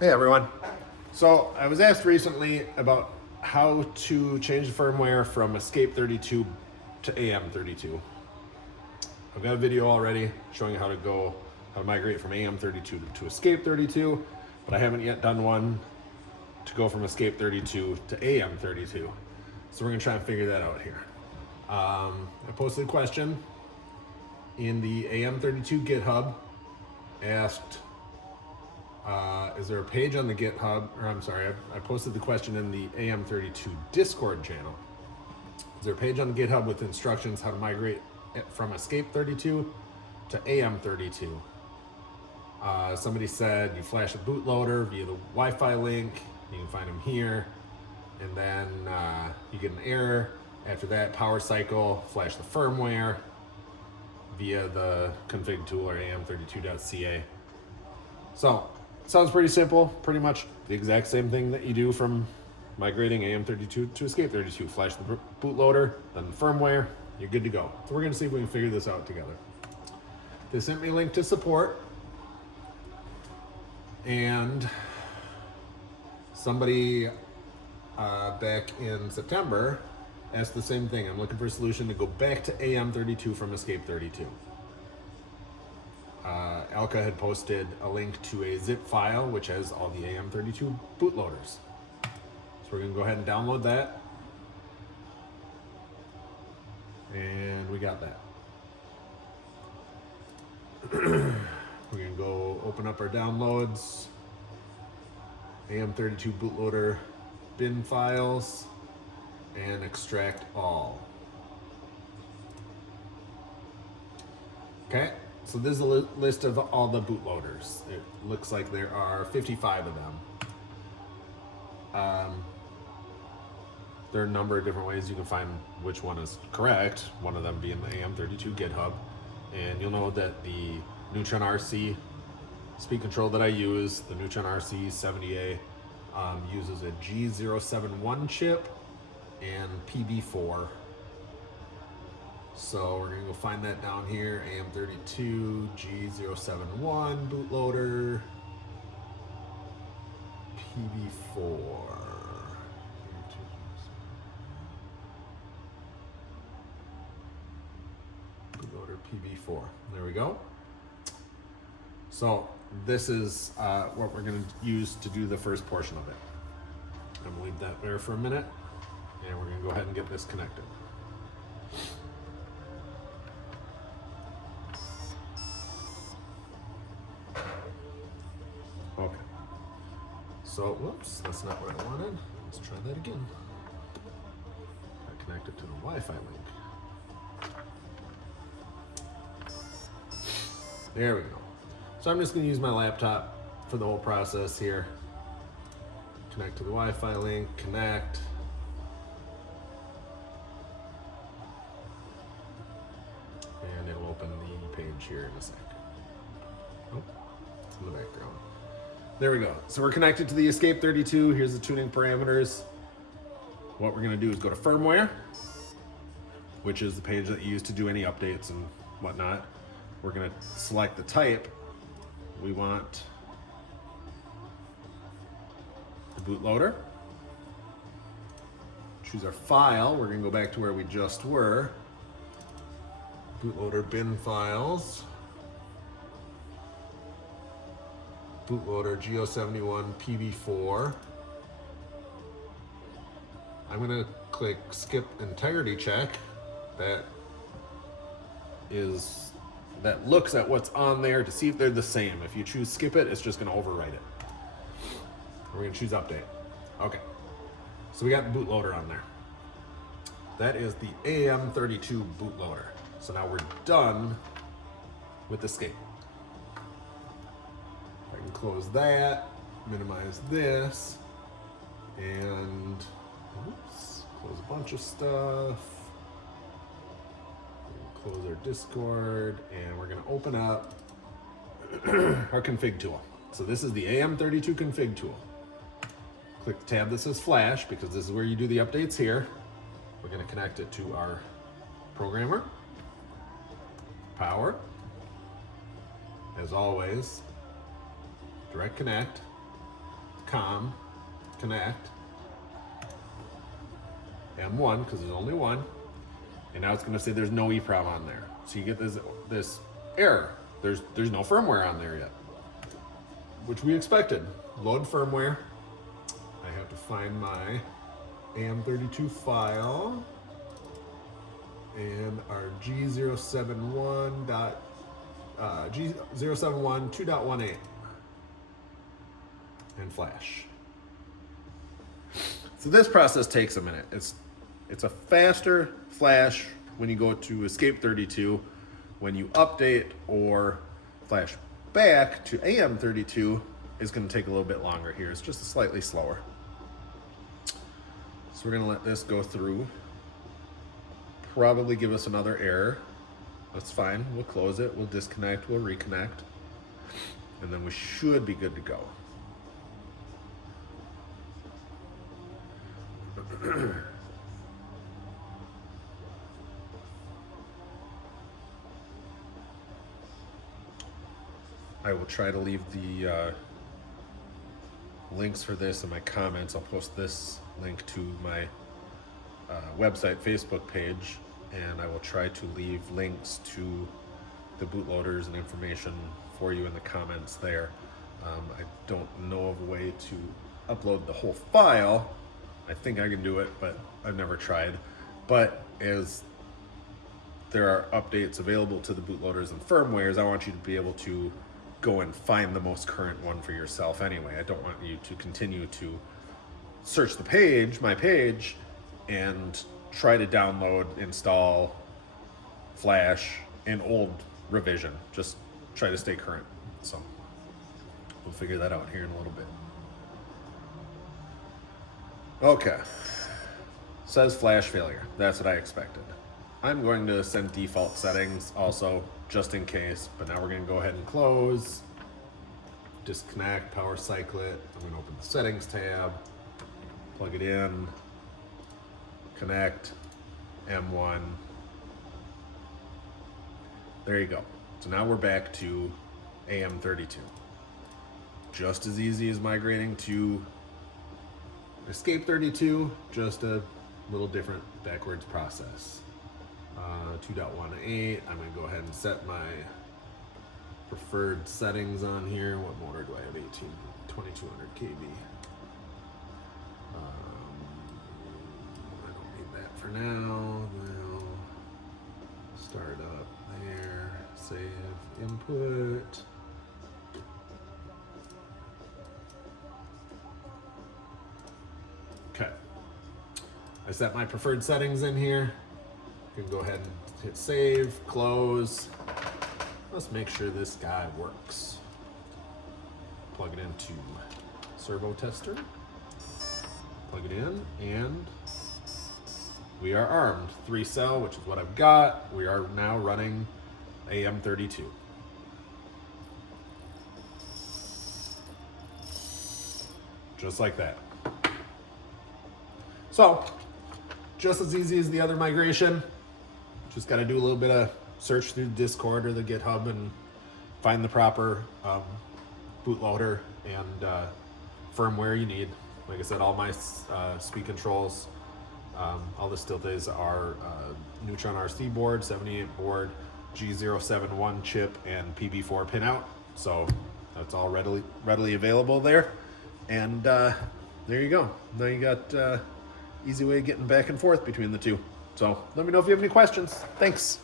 Hey everyone. So I was asked recently about how to change the firmware from ESCape32 to AM32. I've got a video already showing how to migrate from AM32 to ESCape32, but I haven't yet done one to go from ESCape32 to AM32. So we're gonna try and figure that out here. I posted a question in the AM32 GitHub, asked, is there a page on the GitHub, or I'm sorry, I posted the question in the AM32 Discord channel. Is there a page on the GitHub with instructions how to migrate from ESCape32 to AM32? Somebody said you flash a bootloader via the Wi-Fi link, you can find them here, and then you get an error. After that, power cycle, flash the firmware via the config tool or am32.ca. So, sounds pretty simple, pretty much the exact same thing that you do from migrating AM32 to ESCape32. Flash the bootloader, then the firmware, you're good to go. So we're gonna see if we can figure this out together. They sent me a link to support, and somebody back in September asked the same thing. I'm looking for a solution to go back to AM32 from ESCape32. Alka had posted a link to a zip file which has all the AM32 bootloaders. So we're gonna go ahead and download that. And we got that. We're gonna go open up our downloads, AM32 bootloader bin files, and extract all. Okay. So this is a list of all the bootloaders. It looks like there are 55 of them. There are a number of different ways you can find which one is correct, one of them being the AM32 GitHub. And you'll know that the Neutron RC speed control that I use, the Neutron RC 70A, uses a G071 chip and PB4. So we're gonna go find that down here, AM32, G071, bootloader, PB4. Bootloader PB4, there we go. So this is what we're gonna use to do the first portion of it. I'm gonna leave that there for a minute, and we're gonna go ahead and get this connected. Okay. So, whoops, that's not what I wanted. Let's try that again. I connect it to the Wi-Fi link. There we go. So I'm just gonna use my laptop for the whole process here. Connect to the Wi-Fi link, connect. And it'll open the page here in a sec. Oh, it's in the background. There we go. So we're connected to the ESCape32. Here's the tuning parameters. What we're gonna do is go to firmware, which is the page that you use to do any updates and whatnot. We're gonna select the type. We want the bootloader. Choose our file. We're gonna go back to where we just were. Bootloader bin files. Bootloader G071 PB4. I'm gonna click skip entirety check. That looks at what's on there to see if they're the same. If you choose skip it, it's just gonna overwrite it. We're gonna choose update. Okay, so we got the bootloader on there. That is the AM32 bootloader. So now we're done with ESCape. I can close that, minimize this, and oops, close a bunch of stuff. Close our Discord, and we're gonna open up our config tool. So this is the AM32 config tool. Click the tab that says flash, because this is where you do the updates here. We're gonna connect it to our programmer. Power. As always, direct connect. com connect M1 because there's only one, and now it's going to say there's no EEPROM on there. So you get this error. There's no firmware on there yet, which we expected. Load firmware. I have to find my AM32 file and our G071 2.18 and flash. So this process takes a minute. It's a faster flash when you go to ESCape32. When you update or flash back to AM32, is going to take a little bit longer here. It's just slightly slower. So we're going to let this go through. Probably give us another error. That's fine. We'll close it. We'll disconnect. We'll reconnect. And then we should be good to go. I will try to leave the links for this in my comments. I'll post this link to my website, Facebook page, and I will try to leave links to the bootloaders and information for you in the comments there. I don't know of a way to upload the whole file. I think I can do it, but I've never tried. But as there are updates available to the bootloaders and firmwares, I want you to be able to go and find the most current one for yourself anyway. I don't want you to continue to search the page, my page, and try to download, install, flash an old revision. Just try to stay current. So we'll figure that out here in a little bit. Okay. Says flash failure. That's what I expected. I'm going to send default settings also, just in case, but now we're going to go ahead and close, disconnect, power cycle it. I'm going to open the settings tab, plug it in, connect, M1. There you go. So now we're back to AM32. Just as easy as migrating to ESCape32, just a little different backwards process. 2.18, I'm going to go ahead and set my preferred settings on here. What motor do I have? 2200 kV. I don't need that for now. We'll start up there, save input. Okay. I set my preferred settings in here. You can go ahead and hit save, close. Let's make sure this guy works. Plug it into servo tester. Plug it in, and we are armed. 3-cell, which is what I've got. We are now running AM32. Just like that. So, just as easy as the other migration. Just got to do a little bit of search through Discord or the GitHub and find the proper bootloader and firmware you need. Like I said, all my speed controls, all the stiltes are Neutron RC board, 78 board, G071 chip, and PB4 pinout. So that's all readily available there. And there you go. Now you got easy way of getting back and forth between the two. So let me know if you have any questions. Thanks.